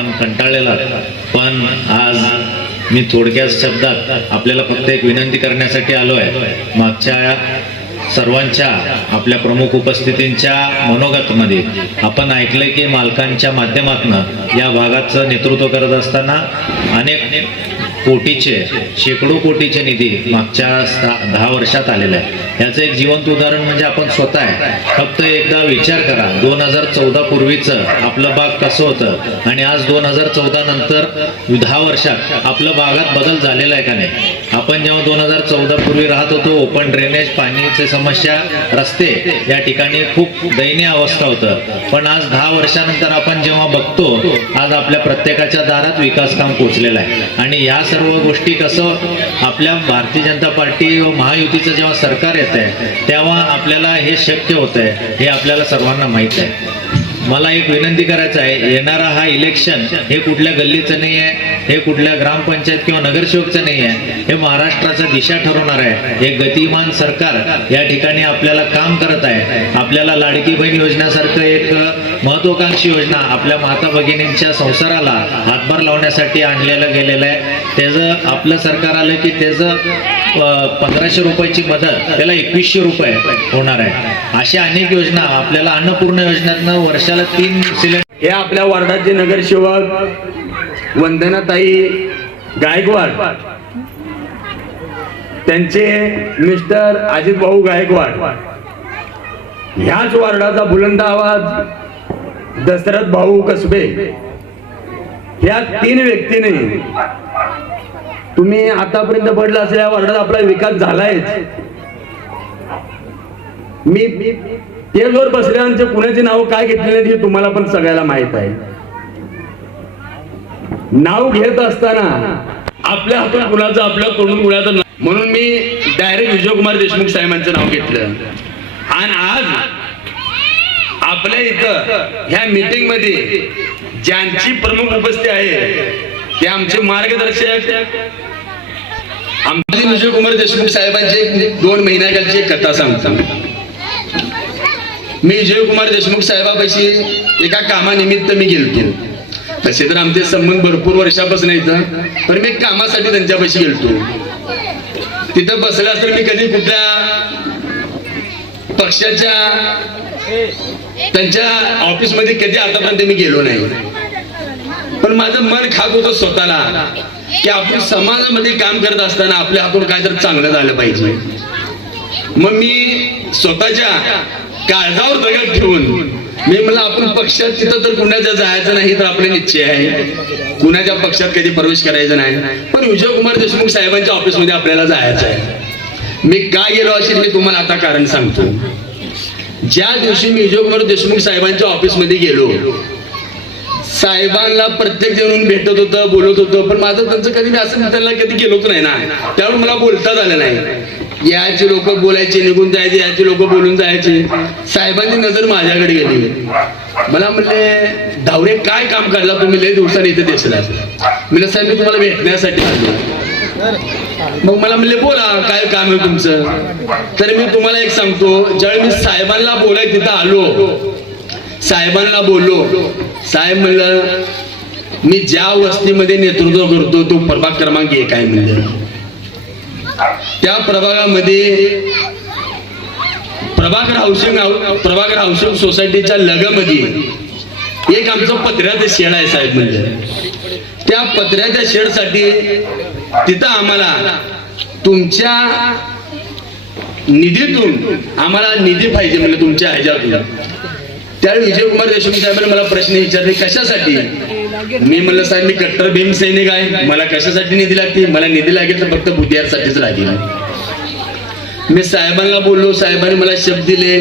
आपण कंटाळलेला पण आज मी थोडक्यात शब्दात आपल्याला फक्त एक विनंती करण्यासाठी आलो आहे मागच्या सर्वांच्या आपल्या प्रमुख उपस्थितींच्या मनोगतमध्ये आपण ऐकलंय की मालकांच्या माध्यमातून या भागाचं नेतृत्व करत असताना अनेक कोटीचे शेकडो कोटीचे निधी मागच्या दहा वर्षात आलेले आहे याचं एक जिवंत उदाहरण म्हणजे आपण स्वतः आहे फक्त एकदा विचार करा दोन हजार चौदा पूर्वीचं आपलं बाग कसं होतं आणि आज दोन हजार चौदा नंतर दहा वर्षात आपलं बागात बदल झालेला आहे का नाही आपण जेव्हा दोन हजार चौदा पूर्वी राहत होतो ओपन ड्रेनेज पाणीचे समस्या रस्ते या ठिकाणी खूप दयनीय अवस्था होतं पण आज दहा वर्षानंतर आपण जेव्हा बघतो आज आपल्या प्रत्येकाच्या दारात विकास काम पोचलेलं आहे आणि या सर्व गोष्टी कसं आपल्या भारतीय जनता पार्टी व महायुतीचं जेव्हा सरकार येत आहे तेव्हा आपल्याला हे शक्य होत हे आपल्याला सर्वांना माहीत आहे मला एक विनंती करायचं आहे येणारा हा इलेक्शन हे कुठल्या गल्लीचं नाही आहे हे कुठल्या ग्रामपंचायत किंवा नगरसेवकचं नाही आहे हे महाराष्ट्राचा दिशा ठरवणार आहे हे गतिमान सरकार या ठिकाणी आपल्याला काम करत आहे आपल्याला लाडकी बहीण योजनेसारखं एक महत्वाकांक्षी योजना आपल्या माता भगिनींच्या संसाराला हातभार लावण्यासाठी आणलेलं गेलेलं आहे त्याचं आपलं सरकार आलं की त्याचं पंधराशे रुपयाची मदत त्याला एकवीसशे रुपये होणार आहे अशा अनेक योजना आपल्याला अन्नपूर्ण योजनातनं वर्षाला आपल्याला तीन सिलेंडर हे आपल्या वार्डाचे नगरसेवक वंदनाताई गायकवाड त्यांचे मिस्टर अजित भाऊ गायकवाड ह्याच वार्डाचा बुलंद आवाज दशरथ भाऊ कसबे ह्या तीन व्यक्तीने तुम्ही आतापर्यंत पडला असल्या वार्डात आपला विकास झालायच मी टेलवर बसल्यानंतर कुणाची नाव काय घेतलेले हे तुम्हाला पण सगळ्याला माहित आहे नाव घेत असताना आपल्या हातून कुणाचं आपल्या तोडून कुणाचं म्हणून मी डायरेक्ट विजय कुमार देशमुख साहेबांचं नाव घेतलं आणि आज आपल्या इथं ह्या मीटिंग मध्ये ज्यांची प्रमुख उपस्थिती आहे ते आमचे मार्गदर्शक आमचे कुमार देशमुख साहेबांची दोन महिन्याकालची कथा सांगतो मी जयकुमार देशमुख साहेबापाशी एका कामानिमित्त मी गेलतो तसे तर आमचे संबंध भरपूर वर्षापासून येत पण मी कामासाठी त्यांच्यापाशी गेलतो तिथं बसला तर मी कधी कुठल्या पक्षाच्या त्यांच्या ऑफिसमध्ये कधी आतापर्यंत मी गेलो नाही पण माझं मन खाक होतं स्वतःला की आपण समाजामध्ये काम करत असताना आपल्या हातून काय तर चांगलं झालं पाहिजे मग मी स्वतःच्या काळजावर दगड ठेवून मी म्हणलं आपण पक्षात तिथं तर कुणाच्या जायचं नाही तर आपले निश्चय आहे कुणाच्या पक्षात कधी प्रवेश करायचा नाही पण विजय कुमार देशमुख साहेबांच्या ऑफिसमध्ये आपल्याला जायचं आहे मी का गेलो असेल मी तुम्हाला आता कारण सांगतो ज्या दिवशी मी विजय कुमार देशमुख साहेबांच्या ऑफिसमध्ये गेलो साहेबांना प्रत्येक जण भेटत होतं बोलत होतं पण माझं त्यांचं कधी असं त्यांना कधी गेलोच नाही ना त्यामुळे मला बोलता झालं नाही याचे लोक बोलायचे निघून जायचे याचे लोक बोलून जायचे साहेबांची नजर माझ्याकडे गेली मला म्हणले धावरे काय काम करला तुम्ही लय दिवसाने इथे दिसला मी साहेब मी तुम्हाला भेटण्यासाठी आलो मग मला म्हणले बोला काय काम आहे तुमचं तर मी तुम्हाला एक सांगतो ज्यावेळी मी साहेबांना बोलाय तिथं आलो साहेबांना बोललो साहेब म्हणलं मी ज्या वस्तीमध्ये नेतृत्व करतो तो प्रभाग क्रमांक एक आहे म्हणलं त्या प्रभागामध्ये प्रभाकर हाऊसिंग प्रभाकर हाऊसिंग सोसायटीच्या लगमध्ये एक आमचं पत्र्याचं शेड आहे साहेब म्हणजे त्या पत्र्याच्या साठी तिथं आम्हाला तुमच्या निधीतून आम्हाला निधी पाहिजे म्हणजे तुमच्या ह्याच्यातून त्यावेळी विजयकुमार देशमुख साहेबांनी मला प्रश्न विचारले कशासाठी मी म्हणलं साहेब मी कट्टर भीम सैनिक आहे मला कशासाठी निधी लागते मला निधी लागेल तर फक्त बुद्धिहारसाठीच लागेल मी साहेबांना बोललो साहेबांनी मला शब्द दिले